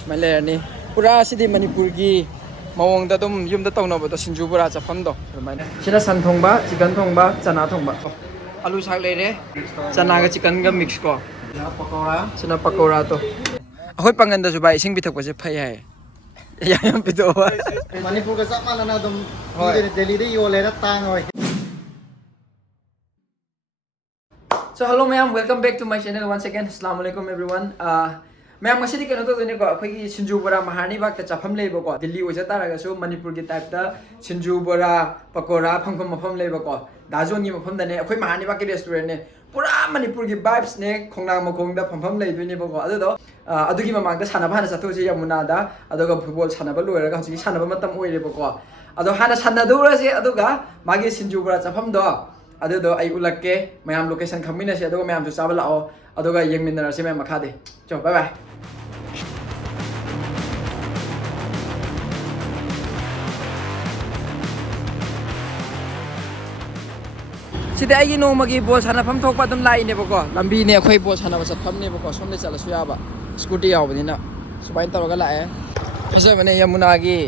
ꯁꯨꯃꯥꯏꯅ ꯂꯩꯔꯅꯤ ꯄꯨꯔꯥ ꯁꯤꯗꯤ ꯃꯅꯤꯄꯨꯔꯒꯤ ꯃꯑꯣꯡꯗ ꯑꯗꯨꯝ ꯌꯨꯝꯗ ꯇꯧꯅꯕꯗꯣ ꯁꯤꯡꯖꯨ ꯕꯣꯔꯥ ꯆꯥꯐꯝꯗꯣ ꯑꯗꯨꯃꯥꯏꯅ ꯁꯤꯅ ꯁꯟ ꯊꯣꯡꯕ ꯆꯤꯀꯟ ꯊꯣꯡꯕ ꯆꯅꯥ ꯊꯣꯡꯕ ꯑꯂꯨ ꯁꯥꯛ ꯂꯩꯔꯦ ꯆꯅꯥꯒ ꯆꯤꯀꯟꯒ ꯃꯤꯛꯁ ꯀꯣ ꯁꯤꯅ ꯄꯀꯧꯔꯥꯗꯣ ꯑꯩꯈꯣꯏ ꯄꯥꯡꯒꯟꯗꯁꯨ ꯚꯥꯏ ꯏꯁꯤꯡ ꯄꯤꯊꯛꯄꯁꯦ ꯐꯩ ꯍꯥꯏ ꯌꯥꯝ ꯄꯤꯊꯣꯛꯑꯣ ꯃꯅꯤꯄꯨꯔꯒ ꯆꯞ ꯃꯥꯟꯅꯅ ꯑꯗꯨꯝ ꯗꯦꯜꯂꯤꯗ ꯌꯣꯜꯂꯦꯅ ꯇꯥꯡꯉꯣꯏ. So hello mayam, welcome back to my channel once again. Assalamu alaikum everyone. Mayam ngasidi kano to done ko akhoi sinju bora mahani bakta chafam leiba ko Delhi oja taraga so Manipur gi type ta sinju bora pakora phangpham mafam leiba ko dajon gi mafam dane akhoi mahani bakki restaurant ne pura Manipur gi vibes ne khongnang makhong da phangpham leidoi ne ba ko adu adugi mamang da sanaba hana satho je yamuna da aduga football sanaba loiraga hauji sanaba matam oire ba ko adu hana sanadura je aduga magi sinju bora chafam do अदुदो आई उलक्के मयाम location खमिनसे अदुगा मयाम जु चाबा लाओ अदुगा येंगमिनरसे मयाम मखादे चो बाय बाय सिदे आइगी नोमगी बॉल सानाफम थोकपा अदुम लाइनेबको लंबी ने अखोय बॉल सानाबा चफमनेबको सोमले चलसु याबा स्कूटी यावबनिना सुबाइन तवगा लाए फजबने यमुनागी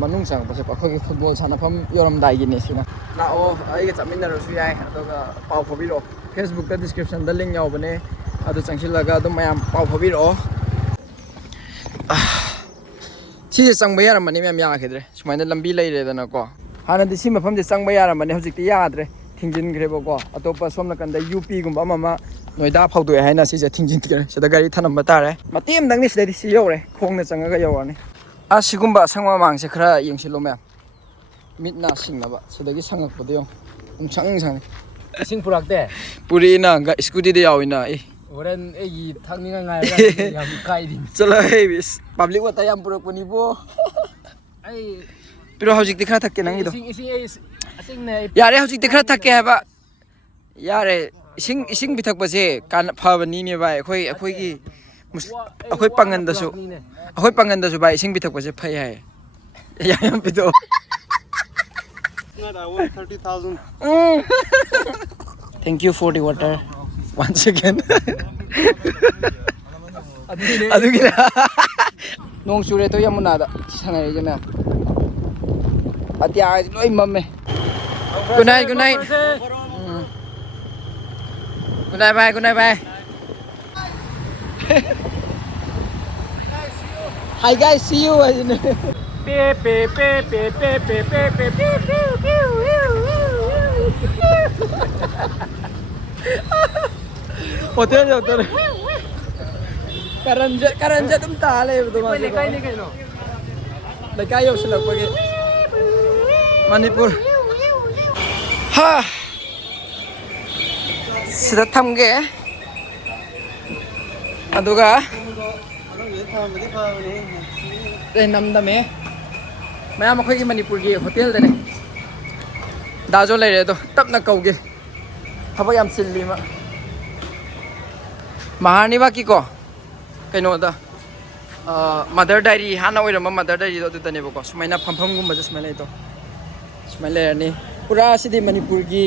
मनुंग सांगबसे अखोय फुटबॉल सानाफम योरमदाइगिने सिना लाओ आइगे चमिनरसु याय अदुगा पाव फबिरो फेसबुक दा डिस्क्रिप्शन दा लिंक यावबने अदु चंगसिलगा अदुम मयाम पाव फबिरो सिजे चंगबा यारमने मयाम याखिद्रे सुमाइना लंबी लेरेदना को हानदि सि मफमजे चंगबा यारमने हौजिकति याद्रे थिंजिनग्रेबको अतोपा सोमना कंदा यूपी गुम्बा ममा नोइदा फाउदोय हाइना सिजे थिंजिनग्रे सिदा गाड़ी थनम तारे मतेम दंगनि सिदादि सि यौरे खोंगना चंगागा यौरने सिगुम्बा संगमा मांगसे खरा यंगसिलो मयाम मिटना सिंगनाबा सिदागी संगकपदो यं संग संग इसिंग पुराक्ते पुरीना स्कूटी दे याविना ए होरेन एगी थांगनिंगा ngaira yam kaidi चलो हे बिस पब्लिक वाता याम पुरकपनि बो ai पिरो हौजिक दिखरा थक्के नंगिदो ising asing ne यारे हौजिक दिखरा थक्के हैबा यारे इसिंग बिथक्पसे कान फबनी ने भाई अखोई पांगनदसु भाई इसिंग बिथक्पसे फै हाय याम पिदो not I want 30,000 Thank you for the water once again adugina nong sure to yamuna da sangai jena atia loi mamme good night good night good night bye hi guys see you hotel hotel karanja tum tale beduma lekai ne kaino lekai yo selak pagi Manipur ha sida thamge aduga namdame mayam akhoi gi Manipur gi hotel dane dajo leire do tapna kauge thaba yam chilli ma mahani baki ko kaino da mother diary hana oirama mother diary do tane bako sumaina phampham gumba jasmai to sumai lerani pura sidi Manipur gi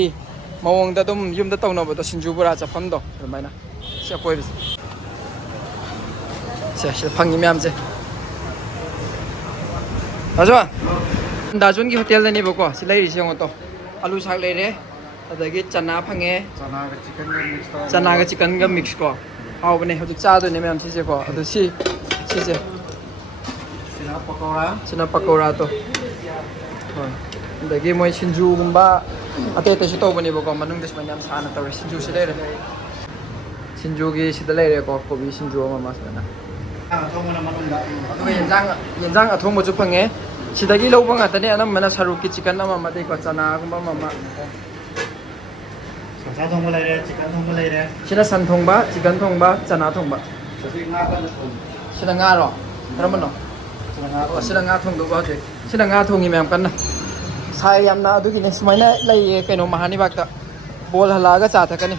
mawong da dum yumda tawnaba do sinju bora chafam do sumaina se koi bis se phangi myam je ajo dajun gi hotel dane bako silai ri seng to alu sak leire adagi chana phange chana ga chicken ga mix ko हाउबने हजु चादोने मैम सिसे को अदु सिसे सिना पकोरा तो होय दगी मोय सिंजु गुम्बा अते तसु तोबने बको मनुंग दिस मन्याम साना तवे सिंजु से लेरे सिंजु गी सिदा लेरे को कोबी सिंजु मा मासना थोंगना मनुंगा अदु येंजांग अथोंबो जु fungi सिदागी लौबा ngатane anam mana saru ki chicken ama ma dei ko chana gumba mama सा थोंबा लाइरे चिकन थोंबा लाइरे सिना सन थोंबा चिकन थोंबा चना थोंबा सिना nga ro karamano सिना nga थोंदो बा जे सिना nga थोंगी मैम कन्ना साय यामना अदुगी ने सुमाइना लइए कइनो महानी बाक्ता बोल हलागा चा थकनी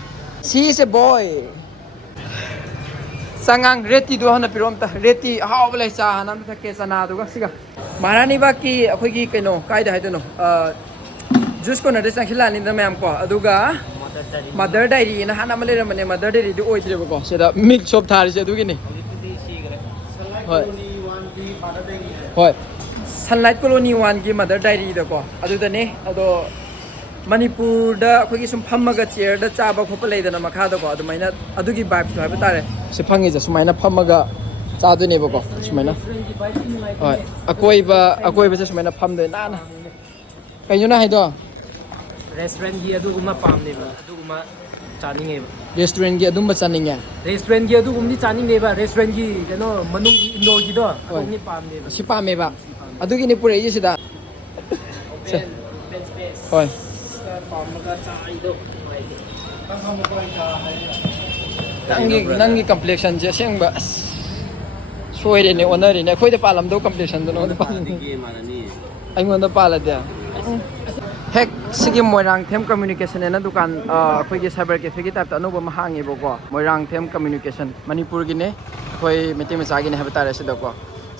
सी से boy sangang reti do hana piromta reti hawbale cha hanam thake chana duga siga महारानी बाकी अखोई की कइनो कायदा हाइदनो जुस को नदे चंखिला नि द मैम को अदुगा मदर डायरी ना हाना मले रमने मदर डायरी दु ओइत्रे बको सेदा मिक्स ऑफ थारि से दुगी नि ꯍꯣꯏ ꯀꯣꯂꯣꯅꯤ 1ꯒꯤ ꯃꯥꯗꯔ ꯗꯦꯔꯤ ꯍꯣꯏ ꯁꯟꯂꯥꯏꯠ ꯀꯣꯂꯣꯅꯤ 1ꯒꯤ ꯃꯗꯔ ꯗꯥꯏꯔꯤꯗꯀꯣ ꯑꯗꯨꯗꯅꯦ ꯑꯗꯣ ꯃꯅꯤꯄꯨꯔꯗ ꯑꯩꯈꯣꯏꯒꯤ ꯁꯨꯝ ꯐꯝꯃꯒ ꯆꯤꯌꯔꯗ ꯆꯥꯕ ꯈꯣꯠꯄ ꯂꯩꯗꯅ ꯃꯈꯥꯗꯀꯣ ꯑꯗꯨꯃꯥꯏꯅ ꯑꯗꯨꯒꯤ ꯚꯥꯏꯞꯇꯣ ꯍꯥꯏꯕ ꯇꯥꯔꯦ ꯁꯤ ꯐꯪꯉꯤꯁꯦ ꯁꯨꯃꯥꯏꯅ ꯐꯝꯃꯒ ꯆꯥꯗꯣꯏꯅꯦꯕꯀꯣ ꯁꯨꯃꯥꯏꯅ ꯍꯣꯏ ꯑꯀꯣꯏꯕꯁꯦ ꯁꯨꯃꯥꯏꯅ ꯐꯝꯗꯣꯏ ꯅꯥꯟꯅ ꯀꯩꯅꯣ ꯍꯥꯏꯗꯣ ꯔꯦꯁꯇꯨꯔꯦꯟꯒꯤ ꯑꯗꯨꯒꯨꯝꯕ ꯄꯥꯝꯅꯦꯕ ꯑꯗꯨꯒꯨꯝꯕ ꯆꯥꯅꯤꯡꯉꯦꯕ ꯔꯦꯁꯇꯨꯔꯦꯟꯒꯤ ꯑꯗꯨꯝꯕ ꯆꯥꯅꯤꯡꯉꯦ ꯔꯦꯁꯇꯨꯔꯦꯟꯒꯤ ꯑꯗꯨꯒꯨꯝꯕꯗꯤ ꯆꯥꯅꯤꯡꯗꯦꯕ ꯔꯦꯁꯇꯨꯔꯦꯟꯒꯤ ꯀꯩꯅꯣ ꯃꯅꯨꯡꯒꯤ ꯏꯟꯗꯣꯔꯒꯤꯗꯣ ꯍꯣꯏ ꯑꯗꯨꯒꯨꯝꯕꯗꯤ ꯄꯥꯝꯅꯦꯕ ꯁꯤ ꯄꯥꯝꯃꯦꯕ ꯑꯗꯨꯒꯤꯅꯤ ꯄꯨꯔꯛꯏꯁꯦ ꯁꯤꯗ ꯑꯣꯄꯦꯟ ꯁ꯭ꯄꯦꯁ ꯍꯣꯏ ꯄꯥꯝꯃꯒ ꯆꯥꯔꯤꯗꯣ ꯅꯨꯡꯉꯥꯏꯇꯦ ꯅꯪꯒꯤ ꯀꯝꯄ꯭ꯂꯦꯛꯁꯟꯁꯦ ꯑꯁꯦꯡꯕ ꯑꯁ ꯁꯣꯏꯔꯦꯅꯦ ꯑꯣꯟꯅꯔꯦꯅꯦ ꯑꯩꯈꯣꯏꯗ ꯄꯥꯜꯂꯝꯗꯧ ꯀꯝꯄ꯭ꯂꯦꯛꯁꯟꯗꯨ ꯅꯉꯣꯟꯗ ꯑꯩꯉꯣꯟꯗ ꯄꯥꯜꯂꯗꯤ ꯍꯦꯛ ꯁꯤꯒꯤ ꯃꯣꯏꯔꯥꯡꯊꯦꯝ ꯀꯝꯃ꯭ꯌꯨꯅꯤꯀꯦꯁꯟ ꯑꯅ ꯗꯨꯀꯥꯟ ꯑꯩꯈꯣꯏꯒꯤ ꯁꯥꯏꯕꯔ ꯀꯦꯐꯦꯒꯤ ꯇꯥꯏꯞꯇ ꯑꯅꯧꯕ ꯑꯃ ꯍꯥꯡꯉꯦꯕꯀꯣ ꯃꯣꯏꯔꯥꯡꯊꯦꯝ ꯀꯝꯃ꯭ꯌꯨꯅꯤꯀꯦꯁꯟ ꯃꯅꯤꯄꯨꯔꯒꯤꯅꯦ ꯑꯩꯈꯣꯏ ꯃꯩꯇꯩ ꯃꯆꯥꯒꯤꯅꯦ ꯍꯥꯏꯕ ꯇꯥꯔꯦ ꯁꯤꯗꯀꯣ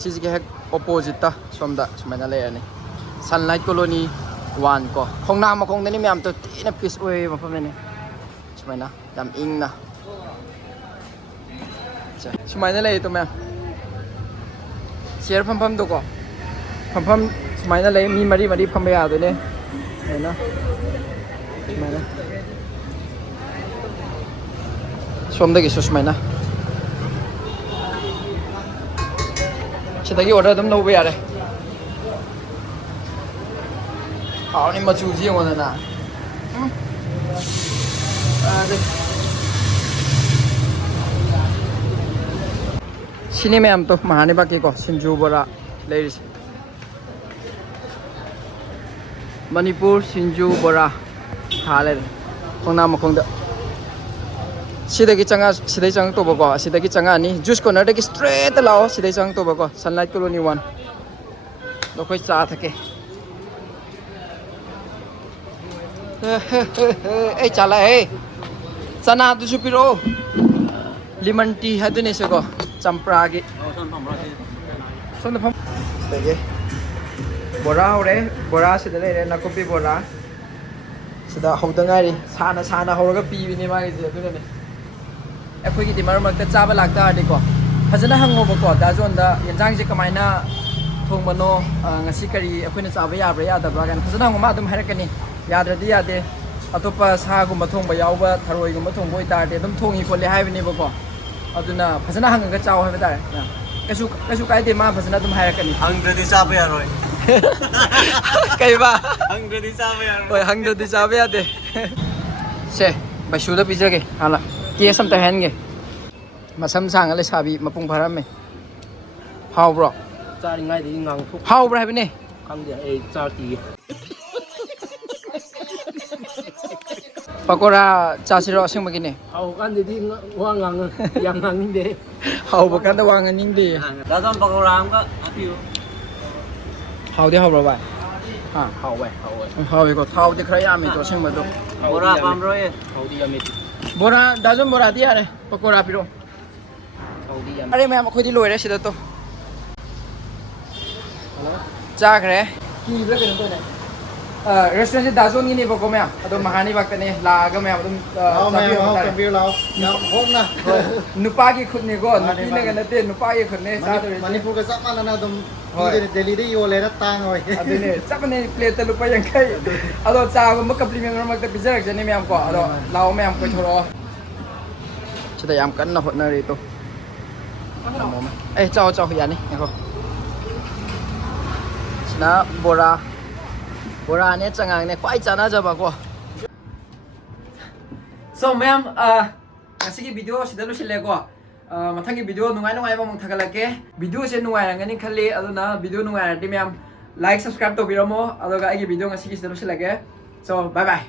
ꯁꯤꯁꯤꯒꯤ ꯍꯦꯛ ꯑꯣꯄꯣꯖꯤꯠꯇ ꯁꯣꯝꯗ ꯁꯨꯃꯥꯏꯅ ꯂꯩꯔꯅꯤ ꯁꯟꯂꯥꯏꯠ ꯀꯣꯂꯣꯅꯤ 1 ꯀꯣ ꯈꯣꯡꯅꯥꯡ ꯃꯈꯣꯡꯗꯅꯤ ꯃꯌꯥꯝ ꯊꯤꯅ ꯄꯤꯁ ꯑꯣꯏꯌꯦ ꯃꯐꯝꯗꯅꯤ ꯁꯨꯃꯥꯏꯅ ꯌꯥꯝ ꯏꯪꯅ ꯁꯨꯃꯥꯏꯅ ꯂꯩ ꯃꯌꯥꯝ ꯆꯤꯌꯔ ꯐꯝꯐꯝꯗꯣꯀꯣ ꯐꯝꯐꯝ ꯁꯨꯃꯥꯏꯅ ꯂꯩ ꯃꯤ ꯃꯔꯤ ꯃꯔꯤ ꯐꯝꯕ ꯌꯥꯗꯣꯏꯅꯦ ꯁꯨꯃꯥꯏꯅ ꯁꯣꯝꯗꯒꯤꯁꯨ ꯁꯨꯃꯥꯏꯅ ꯁꯤꯗꯒꯤ ꯑꯣꯔꯗꯔ ꯑꯗꯨꯝ ꯂꯧꯕ ꯌꯥꯔꯦ ꯍꯥꯎꯅꯤ ꯃꯆꯨꯁꯤ ꯌꯦꯡꯉꯣꯗꯅ 시내 ꯃꯌꯥꯝ 또 ꯃꯍꯥꯅꯤ ꯕꯥꯛꯀꯤꯀꯣ ꯁꯤꯡꯖꯨ ꯕꯣꯔꯥ ꯂꯩꯔꯤꯁꯦ ꯃꯅꯤꯄꯨꯔ ꯁꯤꯡꯖꯨ ꯕꯣꯔꯥ ꯊꯥ ꯂꯩꯔꯦ ꯈꯣꯡꯅꯥꯡ ꯃꯈꯣꯡꯗ ꯁꯤꯗꯒꯤ ꯁꯤꯗꯩ ꯆꯪꯉꯛꯇꯧꯕꯀꯣ ꯁꯤꯗꯒꯤ ꯆꯪꯉꯛꯑꯅꯤ ꯖꯨꯁ ꯀꯣꯔꯅꯔꯗꯒꯤ ꯁꯇ꯭ꯔꯦꯠꯇ ꯂꯥꯛꯑꯣ ꯁꯤꯗꯩ ꯆꯪꯉꯛꯇꯧꯕꯀꯣ ꯁꯟꯂꯥꯏꯠ ꯀꯣꯂꯣꯅꯤ 1 ꯑꯗꯣ ꯑꯩꯈꯣꯏ ꯆꯥ ꯊꯛꯀꯦ ꯑꯩ ꯆꯥꯂꯥꯛꯑꯦ ꯆꯅꯥꯗꯨꯁꯨ ꯄꯤꯔꯛꯑꯣ ꯂꯤꯃꯟ ꯇꯤ ꯍꯥꯏꯗꯣꯏꯅꯦ ꯁꯤꯀꯣ ꯆꯝꯄ꯭ꯔꯥꯒꯤ ꯁꯣꯝꯗ ꯐꯝ ꯁꯤꯗꯒꯤ ꯕꯣꯔꯥ ꯍꯧꯔꯦ ꯕꯣꯔꯥ ꯁꯤꯗ ꯂꯩꯔꯦ ꯅꯥꯀꯨꯞꯄꯤ ꯕꯣꯔꯥ ꯁꯤꯗ ꯍꯧꯗ ꯉꯥꯏꯔꯤ ꯁꯥꯅ ꯍꯧꯔꯒ ꯄꯤꯕꯅꯦ ꯃꯥꯒꯤꯁꯦ ꯑꯗꯨꯅꯅꯦ ꯑꯩꯈꯣꯏꯒꯤꯗꯤ ꯃꯔꯛ ꯃꯔꯛꯇ ꯆꯥꯕ ꯂꯥꯛꯇꯥꯔꯗꯤꯀꯣ ꯐꯖꯅ ꯍꯪꯉꯣꯕꯀꯣ ꯗꯥꯖꯣꯟꯗ ꯌꯦꯟꯖꯥꯡꯁꯦ ꯀꯃꯥꯏꯅ ꯊꯣꯡꯕꯅꯣꯉꯁꯤ ꯀꯔꯤ ꯑꯩꯈꯣꯏꯅ ꯆꯥꯕ ꯌꯥꯕ꯭ꯔꯥ ꯌꯥꯗꯕ꯭ꯔꯥ ꯀꯥꯏꯅ ꯐꯖꯅ ꯍꯪꯉꯣ ꯃꯥ ꯑꯗꯨꯝ ꯍꯥꯏꯔꯛꯀꯅꯤ ꯌꯥꯗ꯭ꯔꯗꯤ ꯌꯥꯗꯦ ꯑꯇꯣꯞꯄ ꯁꯥꯒꯨꯝꯕ ꯊꯣꯡꯕ ꯌꯥꯎꯕ ꯊꯔꯣꯏꯒꯨꯝꯕ ꯊꯣꯡꯕ ꯑꯣꯏꯇꯥꯔꯗꯤ ꯑꯗꯨꯝ ꯊꯣꯡꯉꯤ ꯈꯣꯠꯂꯤ ꯍꯥꯏꯕꯅꯦꯕꯀꯣ ꯑꯗꯨꯅ ꯐꯖꯅ ꯍꯪꯉꯒ ꯆꯥꯎ ꯍꯥꯏꯕ ꯇꯥꯔꯦ ꯀꯩꯁꯨ ꯀꯥꯏꯗꯦ ꯃꯥ ꯐꯖꯅ ꯑꯗꯨꯝ ꯍꯥꯏꯔꯛꯀꯅꯤ ꯍꯪꯗ꯭ꯔꯗꯤ ꯆꯥꯕ ꯌꯥꯔꯣꯏ ꯀꯩꯕ ꯍꯪꯗ꯭ꯔꯗꯤ ꯆꯥꯕ ꯌꯥꯔꯣꯏ ꯍꯣꯏ ꯍꯪꯗ꯭ꯔꯗꯤ ꯆꯥꯕ ꯌꯥꯗꯦ ꯁꯦ ꯕꯩꯁꯨꯗ ꯄꯤꯖꯒꯦ ꯍꯥꯟꯅ ꯀꯦꯁ ꯑꯝꯇ ꯍꯥꯏꯍꯟꯒꯦ ꯃꯁꯝ ꯁꯥꯡꯉ ꯂꯩꯁꯥꯕꯤ ꯃꯄꯨꯡ ꯐꯥꯔꯝꯃꯦ ꯍꯥꯎꯕ꯭ꯔꯣ ꯆꯥꯔꯤꯉꯩꯗꯗꯤ ꯉꯥꯡꯊꯣꯛ ꯍꯥꯎꯕ꯭ꯔꯥ ꯍꯥꯏꯕꯅꯦ ꯈꯪꯗꯦ ꯑꯩ ꯆꯥꯔꯇꯤꯒꯦ ꯄꯀꯣꯔꯥ ꯆꯥꯁꯤꯔꯣ ꯑꯁꯦꯡꯕꯒꯤꯅꯦ ꯍꯧꯀꯥꯟꯗꯗꯤ ꯋꯥ ꯌꯥꯝ ꯉꯥꯡꯅꯤꯡꯗꯦ ꯍꯥꯎꯕ ꯀꯥꯟꯗ ꯋꯥ ꯉꯥꯡꯅꯤꯡꯗꯦ ꯗꯥꯖꯣꯟ ꯄꯀꯧꯔꯥ ꯑꯃꯒ ꯍꯥꯞꯄꯤꯌꯨ ꯍꯥꯎꯗꯤ ꯍꯥꯎꯕ꯭ꯔꯣ ꯚꯥꯏ ꯍꯥꯎꯋꯦ ꯍꯥꯎꯋꯦꯀꯣ ꯊꯥꯎꯗꯤ ꯈꯔ ꯌꯥꯝꯃꯤꯀꯣ ꯑꯁꯦꯡꯕꯗꯣ ꯕꯣꯔꯥ ꯄꯥꯝꯕ꯭ꯔꯣꯌꯦ ꯊꯥꯎꯗꯤ ꯌꯥꯝꯃꯦ ꯕꯣꯔꯥ ꯗꯥꯖꯣꯟ ꯕꯣꯔꯥꯗꯤ ꯌꯥꯔꯦ ꯄꯀꯣꯔꯥ ꯄꯤꯔꯛꯑꯣ ꯊꯥꯎꯗꯤ ꯌꯥꯝꯃꯦ ꯑꯔꯦ ꯃꯌꯥꯝ ꯑꯩꯈꯣꯏꯗꯤ ꯂꯣꯏꯔꯦ ꯁꯤꯗ ꯇꯣ ꯆꯥꯈ꯭ꯔꯦ ꯀꯤꯕ꯭ꯔꯥ ꯀꯩꯅꯣ ꯇꯧꯅꯦ ꯔꯦꯁꯇꯨꯔꯦꯟꯁꯦ ꯗꯥꯖꯣꯟꯒꯤꯅꯦꯕꯀꯣ ꯃꯌꯥꯝ ꯑꯗꯣ ꯃꯍꯥꯅꯤ ꯕꯥꯛꯇꯅꯦ ꯂꯥꯛꯑꯒ ꯃꯌꯥꯝ ꯑꯗꯨꯝ ꯂꯥꯛꯑꯣ ꯃꯌꯥꯝ ꯆꯥꯕꯤꯌꯨ ꯂꯥꯛꯑꯣ ꯍꯥꯏꯇꯥꯔꯦ ꯆꯪꯕꯤꯌꯨ ꯂꯥꯛꯑꯣ ꯌꯥꯝ ꯍꯣꯡꯅ ꯅꯨꯄꯥꯒꯤ ꯈꯨꯠꯅꯤꯀꯣ ꯃꯥꯅꯦ, ꯅꯨꯄꯤꯅꯒ ꯃꯥꯅꯦ. ꯅꯠꯇꯦ ꯅꯨꯄꯥꯒꯤ ꯈꯨꯠꯅꯦ ꯆꯥꯗꯣꯔꯤꯁꯦ ꯃꯅꯤꯄꯨꯔꯒ ꯆꯞ ꯃꯥꯟꯅꯅ ꯑꯗꯨꯝ ꯍꯣꯏ. ꯄꯤꯗꯣꯏꯅꯦ ꯗꯦꯜꯂꯤꯗ ꯌꯣꯜꯂꯦꯅ ꯇꯥꯡꯉꯣꯏ ꯑꯗꯨꯅꯦ ꯆꯞ ꯃꯥꯟꯅꯩ ꯄ꯭ꯂꯦꯠꯇ ꯂꯨꯄꯥ 50 ꯑꯗꯣ ꯆꯥꯒꯨꯝꯕ ꯀꯝꯄ꯭ꯂꯤꯃꯦꯟ ꯃꯔꯛꯇ ꯄꯤꯖꯔꯛꯆꯅꯤ ꯃꯌꯥꯝ ꯀꯣ ꯑꯗꯣ ꯂꯥꯛꯑꯣ ꯃꯌꯥꯝ ꯀꯣꯏꯊꯣꯔꯛꯑꯣ ꯁꯤꯗ ꯌꯥꯝ ꯀꯟꯅ ꯍꯣꯠꯅꯔꯤ ꯇꯣ ꯑꯦ ꯆꯥꯎ ꯌꯥꯅꯤ ꯉꯥꯏꯈꯣ ꯁꯤꯅ ꯕꯣꯔꯥꯅꯦ ꯆꯉꯥꯡꯅꯦ ꯈ꯭ꯋꯥꯏ ꯆꯥꯟꯅꯖꯕꯀꯣ ꯁꯣ ꯃꯌꯥꯝ ꯉꯁꯤꯒꯤ ꯚꯤꯗꯤꯑꯣ ꯁꯤꯗ ꯂꯣꯏꯁꯤꯜꯂꯦꯀꯣ ꯃꯊꯪꯒꯤ ꯚꯤꯗꯤꯑꯣ ꯅꯨꯡꯉꯥꯏꯕ ꯑꯃꯨꯛ ꯊꯥꯒꯠꯂꯛꯀꯦ ꯚꯤꯗꯤꯑꯣꯁꯦ ꯅꯨꯡꯉꯥꯏꯔꯝꯒꯅꯤ ꯈꯜꯂꯤ ꯑꯗꯨꯅ ꯚꯤꯗꯤꯑꯣ ꯅꯨꯡꯉꯥꯏꯔꯗꯤ ꯃꯌꯥꯝ ꯂꯥꯏꯛ ꯁꯕꯁꯀ꯭ꯔꯥꯏꯕ ꯇꯧꯕꯤꯔꯝꯃꯣ ꯑꯗꯨꯒ ꯑꯩꯒꯤ ꯚꯤꯗꯤꯑꯣ ꯉꯁꯤꯒꯤꯁꯤꯗ ꯂꯣꯏꯁꯤꯜꯂꯒꯦ ꯁꯣ ꯕꯥꯏ ꯕꯥꯏ